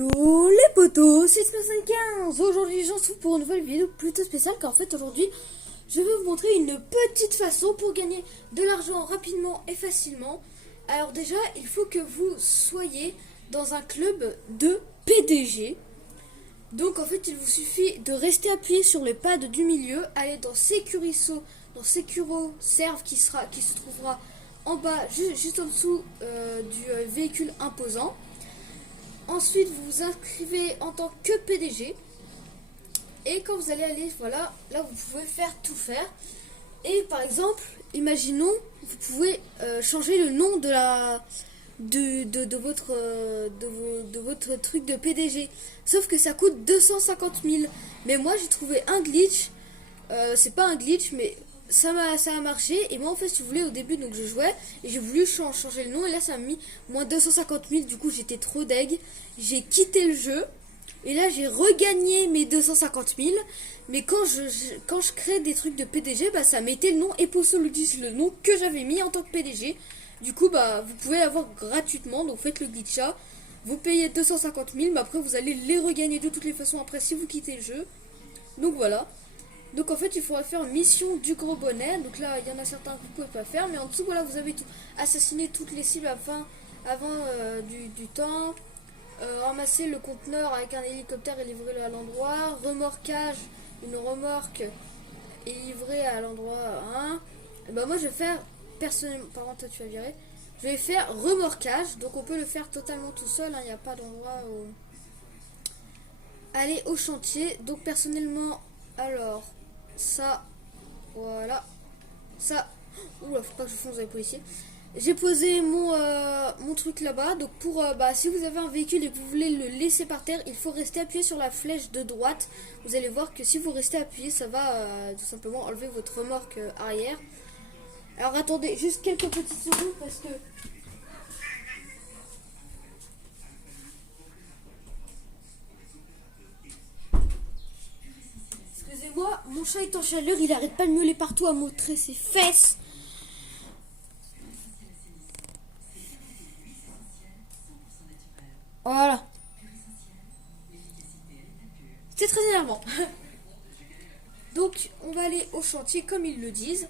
Hello les potos, c'est Smash15. Aujourd'hui j'en trouve pour une nouvelle vidéo plutôt spéciale car en fait aujourd'hui je vais vous montrer une petite façon pour gagner de l'argent rapidement et facilement. Alors déjà il faut que vous soyez dans un club de PDG. Donc en fait il vous suffit de rester appuyé sur le pad du milieu, aller dans Securiso, dans Securo Serve qui se trouvera en bas juste en dessous du véhicule imposant. Ensuite, vous vous inscrivez en tant que PDG. Et quand vous allez aller, voilà, là vous pouvez tout faire. Et par exemple, imaginons, vous pouvez changer le nom de votre truc de PDG. Sauf que ça coûte 250 000. Mais moi, j'ai trouvé un glitch. C'est pas un glitch, mais ça a marché. Et moi, en fait, si vous voulez, au début, donc je jouais et j'ai voulu changer le nom. Et là, ça m'a mis moins 250 000. Du coup, j'étais trop deg. J'ai quitté le jeu. Et là, j'ai regagné mes 250 000. Mais quand je crée des trucs de PDG, bah, ça mettait le nom Eposoludis, le nom que j'avais mis en tant que PDG. Du coup, bah, vous pouvez l'avoir gratuitement. Donc, faites le glitcha. Vous payez 250 000. Mais après, vous allez les regagner de toutes les façons après si vous quittez le jeu. Donc, voilà. Donc en fait il faudra faire mission du gros bonnet. Donc là il y en a certains que vous pouvez pas faire. Mais en dessous voilà vous avez tout. Assassiner toutes les cibles avant du temps. Ramasser le conteneur avec un hélicoptère et livrer-le à l'endroit. Remorquage, une remorque et livrer à l'endroit 1. Et bah moi je vais faire personnellement. Par contre toi tu vas virer. Je vais faire remorquage. Donc on peut le faire totalement tout seul. Il n'y a pas d'endroit où aller au chantier. Donc personnellement alors ça, voilà, ça, oula, faut pas que je fonce dans les policiers. J'ai posé mon truc là-bas. Donc pour, si vous avez un véhicule et que vous voulez le laisser par terre, il faut rester appuyé sur la flèche de droite. Vous allez voir que si vous restez appuyé, ça va tout simplement enlever votre remorque arrière. Alors attendez juste quelques petites secondes parce que excusez-moi, mon chat est en chaleur, il arrête pas de miauler partout à montrer ses fesses. Voilà. C'est très énervant. Donc on va aller au chantier comme ils le disent.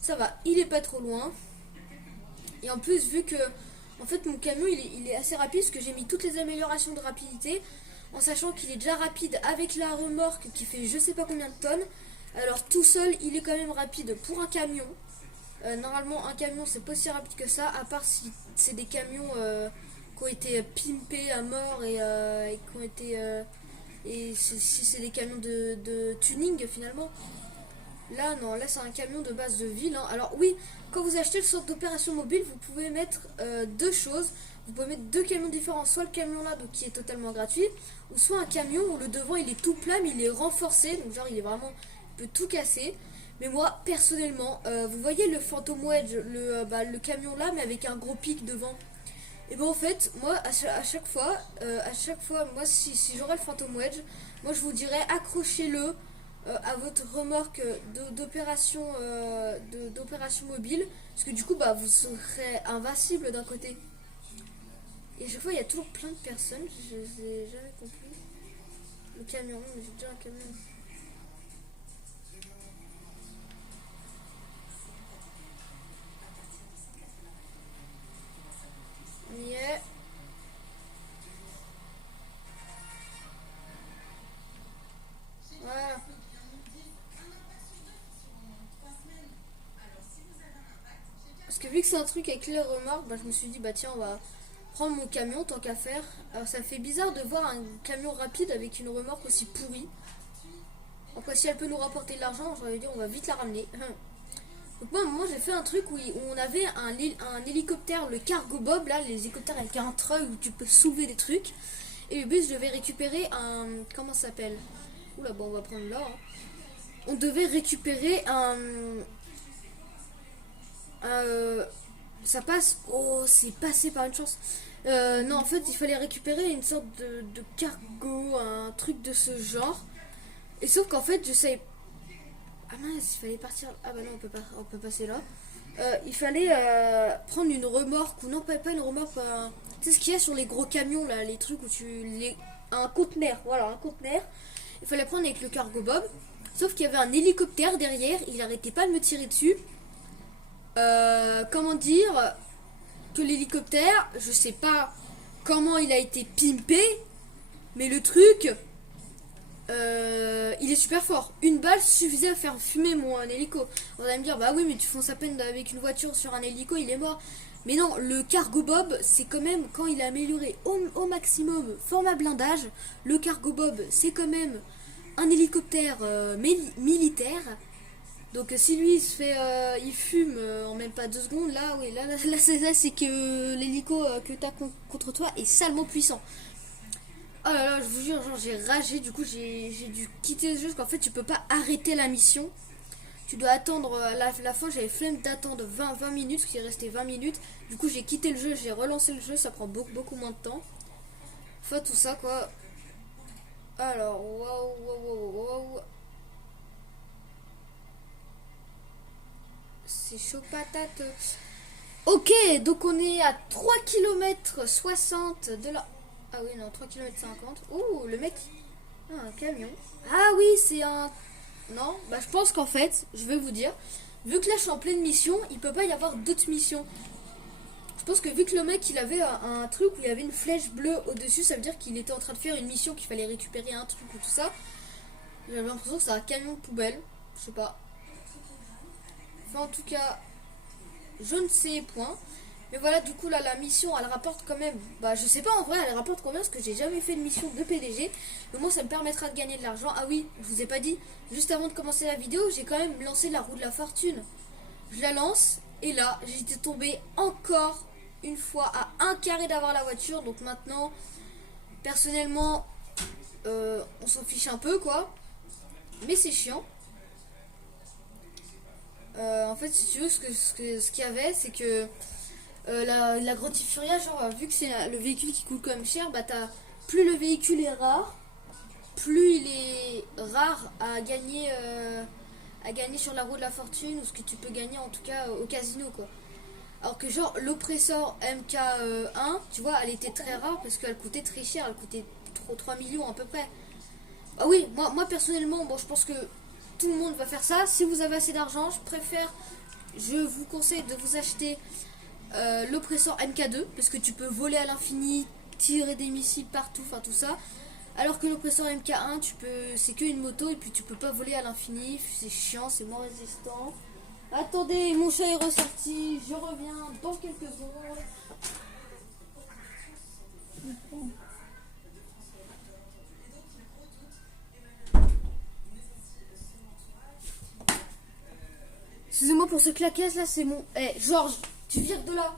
Ça va, il est pas trop loin. Et en plus vu que en fait mon camion il est assez rapide parce que j'ai mis toutes les améliorations de rapidité. En sachant qu'il est déjà rapide avec la remorque qui fait je sais pas combien de tonnes. Alors tout seul il est quand même rapide pour un camion. Normalement un camion c'est pas si rapide que ça. À part si c'est des camions qui ont été pimpés à mort et qui ont été et si c'est des camions de tuning finalement. Là non, là c'est un camion de base de ville. Alors oui, quand vous achetez le centre d'opération mobile, vous pouvez mettre deux choses. Vous pouvez mettre deux camions différents, soit le camion là donc, qui est totalement gratuit, ou soit un camion où le devant il est tout plat mais il est renforcé, donc genre il est vraiment, il peut tout casser. Mais moi personnellement, vous voyez le Phantom Wedge, le camion là mais avec un gros pic devant. Et ben en fait, moi à chaque fois, moi si j'aurais le Phantom Wedge, moi je vous dirais accrochez-le à votre remorque d'opération mobile, parce que du coup bah vous serez invincible d'un côté. Et à chaque fois il y a toujours plein de personnes, je n'ai jamais compris. Le camion, mais j'ai déjà un camion. On y est. Voilà. Parce que vu que c'est un truc avec les remorques, bah, je me suis dit bah tiens on va prendre mon camion tant qu'à faire. Alors ça fait bizarre de voir un camion rapide avec une remorque aussi pourrie. Après si elle peut nous rapporter de l'argent, j'aurais dit on va vite la ramener. Donc moi j'ai fait un truc où on avait un hélicoptère, le Cargo Bob, là les hélicoptères avec un treuil où tu peux soulever des trucs. Et le but je devais récupérer un... Comment ça s'appelle? Oula bon on va prendre là. On devait récupérer ça passe. Oh c'est passé par une chance. Non en fait il fallait récupérer une sorte de cargo, un truc de ce genre. Et sauf qu'en fait je savais. Ah mince, il fallait partir. Ah bah non, on peut passer là. Il fallait prendre une remorque, ou non, pas une remorque. Tu sais ce qu'il y a sur les gros camions là, les trucs où tu. un conteneur. Voilà, un conteneur. Il fallait prendre avec le cargo Bob. Sauf qu'il y avait un hélicoptère derrière. Il arrêtait pas de me tirer dessus. Comment dire que l'hélicoptère, je sais pas comment il a été pimpé, mais le truc, il est super fort. Une balle suffisait à faire fumer mon hélico. On va me dire, bah oui, mais tu fonces à peine avec une voiture sur un hélico, il est mort. Mais non, le cargo Bob, c'est quand même quand il a amélioré au maximum format blindage. Le cargo Bob, c'est quand même un hélicoptère militaire. Donc si lui il se fait, il fume en même pas 2 secondes, là oui, c'est que l'hélico que t'as contre toi est salement puissant. Oh là là, je vous jure, genre j'ai ragé, du coup j'ai dû quitter le jeu parce qu'en fait tu peux pas arrêter la mission. Tu dois attendre la fin, j'avais flemme d'attendre 20 minutes, parce qu'il restait 20 minutes. Du coup j'ai quitté le jeu, j'ai relancé le jeu, ça prend beaucoup moins de temps. Enfin tout ça quoi. Alors, waouh. C'est chaud patate. Ok, donc on est à 3 km 60 de la... Ah oui, non, 3 km 50. Ouh, le mec... Ah, un camion. Ah oui, c'est un... Non, bah je pense qu'en fait, je vais vous dire, vu que là je suis en pleine mission, il peut pas y avoir d'autres missions. Je pense que vu que le mec il avait un truc où il y avait une flèche bleue au-dessus, ça veut dire qu'il était en train de faire une mission, qu'il fallait récupérer un truc ou tout ça. J'avais l'impression que c'est un camion de poubelle. Je sais pas. Enfin, en tout cas, je ne sais point. Mais voilà, du coup, là, la mission, elle rapporte quand même... Bah, je sais pas, en vrai, elle rapporte combien, parce que j'ai jamais fait de mission de PDG. Mais moi, ça me permettra de gagner de l'argent. Ah oui, je vous ai pas dit, juste avant de commencer la vidéo, j'ai quand même lancé la roue de la fortune. Je la lance, et là, j'étais tombé encore une fois à 1 carré d'avoir la voiture. Donc maintenant, personnellement, on s'en fiche un peu, quoi. Mais c'est chiant. En fait, si tu veux, ce qu'il y avait, c'est que la Gratifuria, genre, vu que c'est le véhicule qui coûte quand même cher, bah plus le véhicule est rare, plus il est rare à gagner sur la roue de la fortune, ou ce que tu peux gagner en tout cas au casino, quoi. Alors que genre l'oppressor MK1, tu vois, elle était très rare parce qu'elle coûtait très cher, elle coûtait 3 millions à peu près. Ah oui, moi personnellement, bon, je pense que tout le monde va faire ça. Si vous avez assez d'argent, je vous conseille de vous acheter l'oppressor MK2 parce que tu peux voler à l'infini, tirer des missiles partout, enfin tout ça. Alors que l'oppressor MK1, c'est que une moto et puis tu peux pas voler à l'infini, c'est chiant, c'est moins résistant. Attendez, mon chat est ressorti, je reviens dans quelques secondes. Excusez-moi pour ce claquage là, c'est mon... Georges, tu vires de là.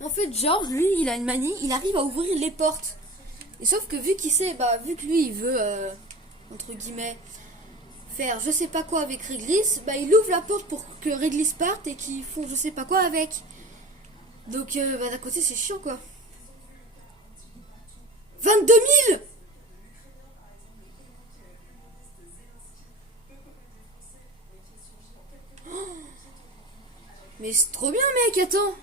En fait, Georges, lui, il a une manie, il arrive à ouvrir les portes. Et sauf que vu qu'il sait, vu que lui, il veut, entre guillemets, faire je sais pas quoi avec Réglisse, il ouvre la porte pour que Réglisse parte et qu'ils font je sais pas quoi avec. Donc, d'un côté, c'est chiant, quoi. 22 000. Mais c'est trop bien, mec, attends.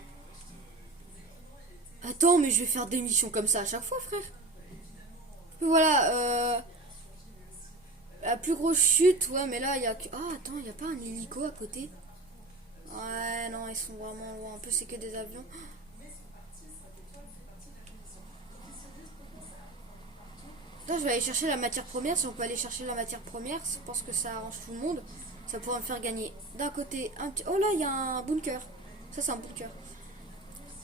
Attends, mais je vais faire des missions comme ça à chaque fois, frère. Voilà, la plus grosse chute, ouais, mais là, il y a... Ah, attends, il n'y a pas un hélico à côté? Ouais, non, ils sont vraiment loin. En plus, c'est que des avions. Là, je vais aller chercher la matière première. Si on peut aller chercher la matière première, je pense que ça arrange tout le monde. Ça pourrait me faire gagner d'un côté un petit... Oh là, il y a un bunker. Ça, c'est un bunker.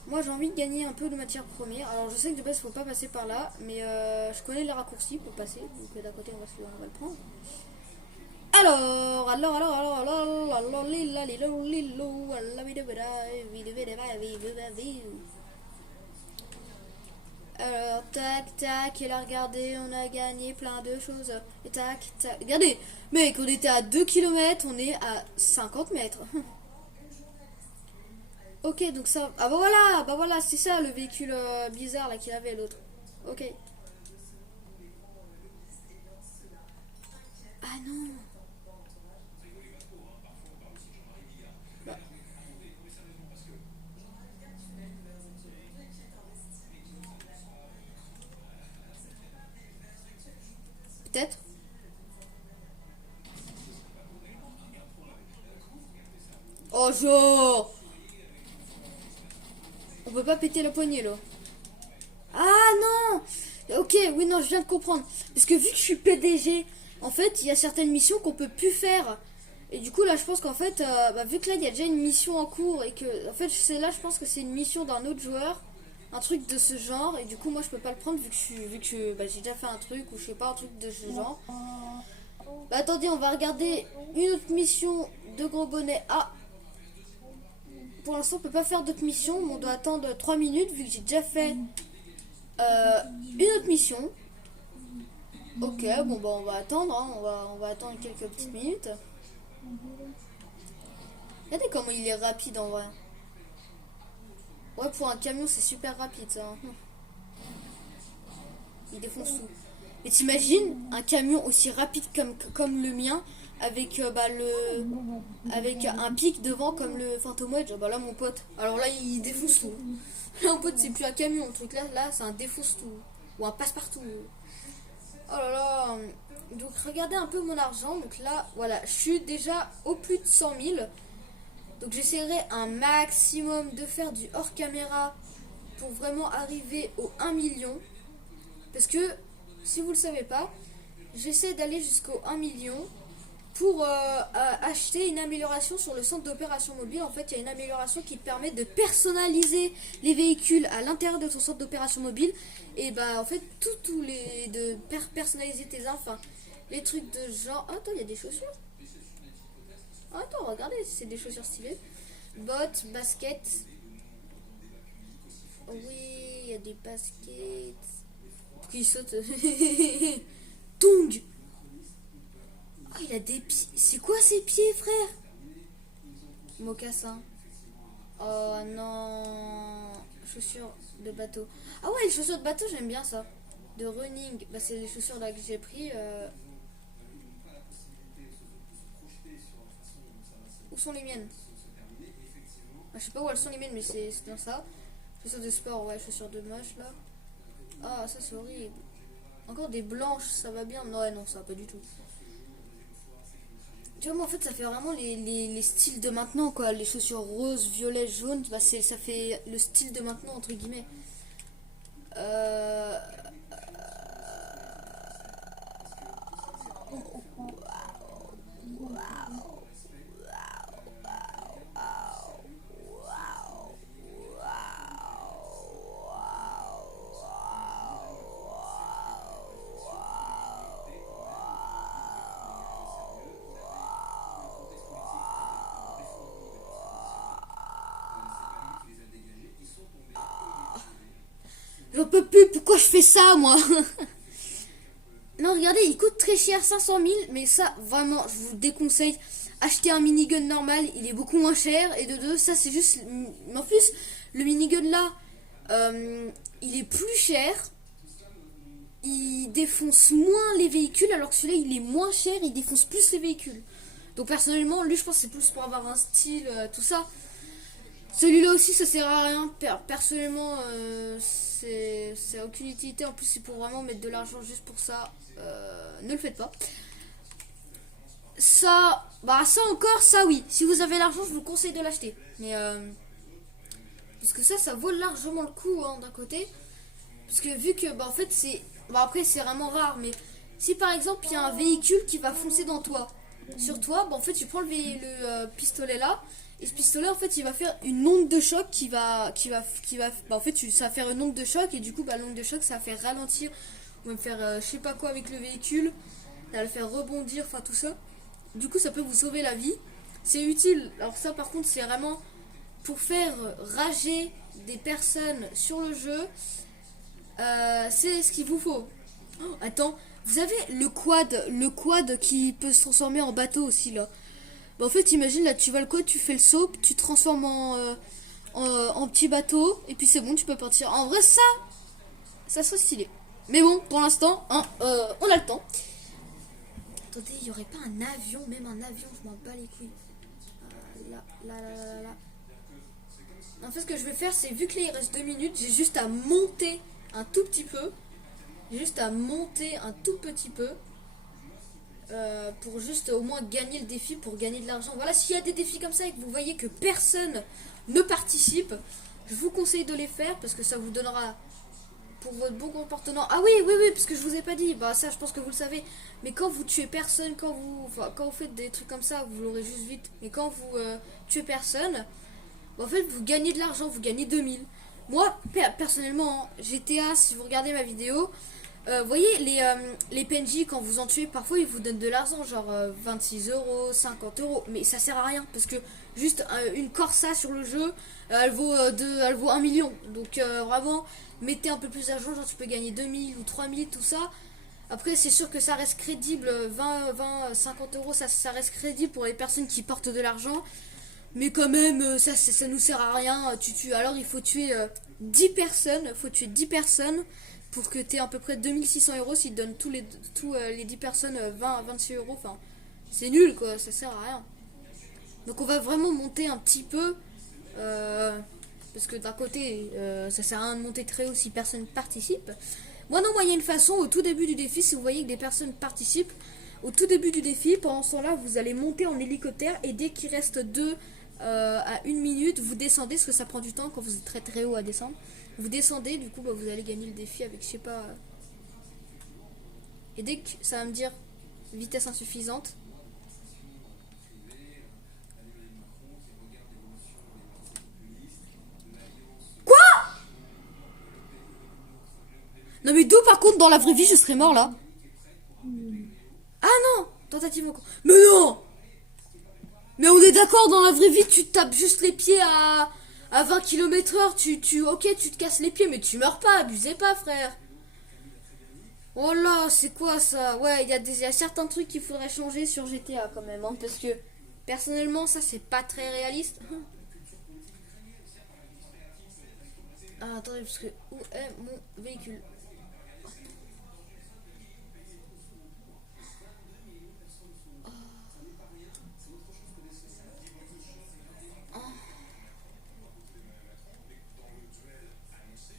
Moi, j'ai envie de gagner un peu de matière première. Alors, je sais que de base, il faut pas passer par là. Mais je connais les raccourcis pour passer. Donc, d'un côté, on va le prendre. Alors, tac, tac, et là, regardez, on a gagné plein de choses. Et tac, tac. Regardez, mec, on était à 2 km, on est à 50 mètres. Ok, donc ça... Ah bah voilà, c'est ça le véhicule bizarre là qu'il avait l'autre. Ok. Ah non. Bah, Peut-être. Oh, genre. On peut pas péter la poignée, là. Ah, non. Ok, oui, non, je viens de comprendre. Parce que vu que je suis PDG, en fait, il y a certaines missions qu'on peut plus faire. Et du coup, là, je pense qu'en fait, vu que là, il y a déjà une mission en cours et que, en fait, c'est là, je pense que c'est une mission d'un autre joueur, un truc de ce genre. Et du coup, moi, je peux pas le prendre vu que j'ai déjà fait un truc ou je sais pas, un truc de ce genre. Bah, attendez, on va regarder une autre mission de gros bonnet. Ah, pour l'instant, on peut pas faire d'autres missions, mais on doit attendre 3 minutes vu que j'ai déjà fait une autre mission. Ok, bon, bah, on va attendre, hein, on va attendre quelques petites minutes. Regardez comment il est rapide en vrai. Ouais, pour un camion, c'est super rapide ça. Il défonce tout. Mais t'imagines un camion aussi rapide comme le mien avec avec un pic devant comme le Phantom Edge. Bah là, mon pote. Alors là, il défonce tout. Là, mon pote, c'est plus un camion. Le truc là, c'est un défonce tout. Ou un passe-partout. Oh là là. Donc, regardez un peu mon argent. Donc là, voilà, je suis déjà au plus de 100 000. Donc j'essaierai un maximum de faire du hors caméra pour vraiment arriver au 1 million. Parce que, si vous ne le savez pas, j'essaie d'aller jusqu'au 1 million pour acheter une amélioration sur le centre d'opération mobile. En fait, il y a une amélioration qui te permet de personnaliser les véhicules à l'intérieur de ton centre d'opération mobile. Et bah, en fait, de personnaliser tes armes, enfin, les trucs de genre... Oh, attends, il y a des chaussures. Attends, regardez, c'est des chaussures stylées. Bottes, baskets. Oui, il y a des baskets. Qui sautent. Tongs. Oh, il a des pieds. C'est quoi ces pieds, frère? Mocassin. Oh non. Chaussures de bateau. Ah ouais, les chaussures de bateau, j'aime bien ça. De running. Bah, c'est les chaussures là que j'ai pris. Où sont les miennes? Ah, je sais pas où elles sont les miennes, mais c'est dans ça. Chaussures de sport, ouais, chaussures de moche là. Ah, ça c'est horrible. Encore des blanches, ça va bien? Non, ouais, non, ça va pas du tout. Tu vois, moi en fait, ça fait vraiment les styles de maintenant, quoi. Les chaussures roses, violet, jaune, bah, ça fait le style de maintenant, entre guillemets. Euh. J'en peux plus, pourquoi je fais ça, moi? Non, regardez, il coûte très cher, 500 000, mais ça, vraiment, je vous déconseille. Acheter un minigun normal, il est beaucoup moins cher. Et de deux, ça, c'est juste... En plus, le minigun là, il est plus cher. Il défonce moins les véhicules, alors que celui-là, il est moins cher, il défonce plus les véhicules. Donc, personnellement, lui, je pense que c'est plus pour avoir un style, tout ça. Celui-là aussi, ça sert à rien. Personnellement, c'est aucune utilité. En plus, c'est pour vraiment mettre de l'argent juste pour ça. Ne le faites pas. Ça, bah ça encore, ça oui. Si vous avez l'argent, je vous conseille de l'acheter. Mais parce que ça vaut largement le coup hein, d'un côté. Parce que vu que, bah en fait, c'est, bah après c'est vraiment rare. Mais si par exemple il y a un véhicule qui va foncer dans toi, sur toi, bah en fait tu prends le pistolet là. Et ce pistolet, en fait, il va faire une onde de choc bah, en fait, ça va faire une onde de choc et du coup, bah, l'onde de choc, ça va faire ralentir ou même faire, je sais pas quoi avec le véhicule, ça va le faire rebondir, enfin tout ça. Du coup, ça peut vous sauver la vie. C'est utile. Alors ça, par contre, c'est vraiment pour faire rager des personnes sur le jeu. C'est ce qu'il vous faut. Oh, attends, vous avez le quad qui peut se transformer en bateau aussi là. Bah, en fait, imagine là, tu vas le quad, tu fais le saut, tu te transformes en petit bateau, et puis c'est bon, tu peux partir. En vrai, ça serait stylé. Mais bon, pour l'instant, hein, on a le temps. Attendez, il n'y aurait pas un avion, même un avion, je m'en bats les couilles. Là. En fait, ce que je vais faire, c'est vu que là il reste 2 minutes, j'ai juste à monter un tout petit peu. J'ai juste à monter un tout petit peu. pour juste au moins gagner le défi, pour gagner de l'argent. Voilà, s'il y a des défis comme ça et que vous voyez que personne ne participe, je vous conseille de les faire parce que ça vous donnera pour votre bon comportement. Ah oui, oui, oui, parce que je vous ai pas dit, bah ça je pense que vous le savez, mais quand vous tuez personne, quand vous faites des trucs comme ça, vous l'aurez juste vite, mais quand vous tuez personne, bah, en fait vous gagnez de l'argent, vous gagnez 2000. Moi, personnellement, GTA, si vous regardez ma vidéo, vous voyez, les PNJ, quand vous en tuez, parfois ils vous donnent de l'argent, genre 26 euros, 50 euros, mais ça sert à rien parce que juste une Corsa sur le jeu, elle vaut 1 million. Donc vraiment, mettez un peu plus d'argent, genre tu peux gagner 2000 ou 3000, tout ça. Après, c'est sûr que ça reste crédible, 20, 50 euros, ça reste crédible pour les personnes qui portent de l'argent. Mais quand même, ça nous sert à rien. Alors il faut tuer 10 personnes. Faut tuer 10 personnes pour que tu aies à peu près 2600 euros. S'ils te donnent les 10 personnes 26 euros. Enfin, c'est nul quoi, ça sert à rien. Donc on va vraiment monter un petit peu. Parce que d'un côté, ça sert à rien de monter très haut si personne participe. Moi, il y a une façon au tout début du défi, si vous voyez que des personnes participent. Au tout début du défi, pendant ce temps-là, vous allez monter en hélicoptère et dès qu'il reste 2 à 1 minute, vous descendez, parce que ça prend du temps quand vous êtes très très haut à descendre. Vous descendez, du coup, vous allez gagner le défi avec, je sais pas... Et dès que ça va me dire vitesse insuffisante, non mais d'où par contre dans la vraie vie je serais mort là. Ah non, tentative encore. Mais non. Mais on est d'accord, dans la vraie vie tu te tapes juste les pieds à 20 km/h, ok tu te casses les pieds mais tu meurs pas, abusez pas frère. Oh là, c'est quoi ça? Ouais, il y a certains trucs qu'il faudrait changer sur GTA quand même, hein, parce que personnellement ça c'est pas très réaliste. Ah attendez, parce que où est mon véhicule?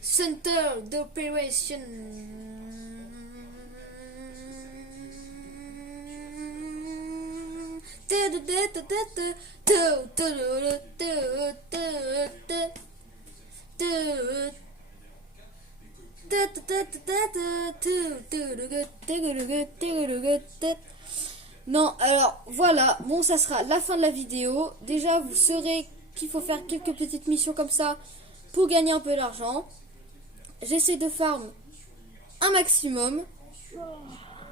Center d'Operation. Non, alors voilà, bon ça sera la fin de la vidéo. Déjà vous saurez qu'il faut faire quelques petites missions comme ça pour gagner un peu d'argent. J'essaie de farm un maximum.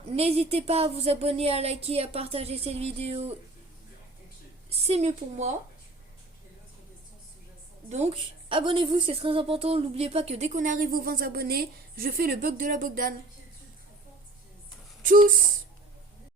N'hésitez pas à vous abonner, à liker, à partager cette vidéo. C'est mieux pour moi. Donc, abonnez-vous, c'est très important. N'oubliez pas que dès qu'on arrive aux 20 abonnés, je fais le bug de la Bogdan. Tchuss!